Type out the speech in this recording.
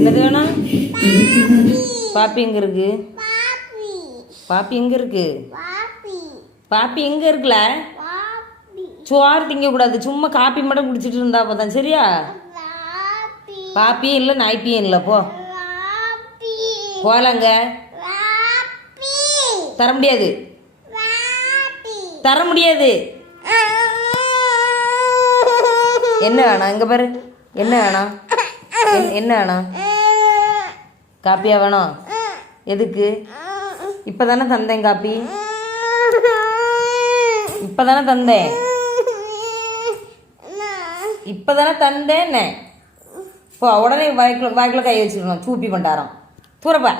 என்னது வேணும்? பாப்பி எங்க இருக்கு? பாப்பி எங்க இருக்கு? பாப்பி எங்க இருக்குல? சோறு திங்கக்கூடாது, சும்மா காப்பி மட்டும் குடிச்சிட்டு இருந்தா போதான், சரியா? பாப்பியும் இல்லை நாய்ப்பியும் இல்லை, போ போலாங்க. தர முடியாது, தர முடியாது. என்ன வேணாம்? இங்கே பாரு, என்ன வேணாம்? என்ன வேணாம்? காப்பியா வேணும்? எதுக்கு? இப்போ தானே தந்தேன் காப்பி, இப்போ தானே தந்தேன், இப்போ தானே தந்தேன்னு. இப்போ உடனே வாய்க்குள்ள கை வச்சுக்கணும், சூப்பி பண்ணிட்டாராம். தூரப்பா.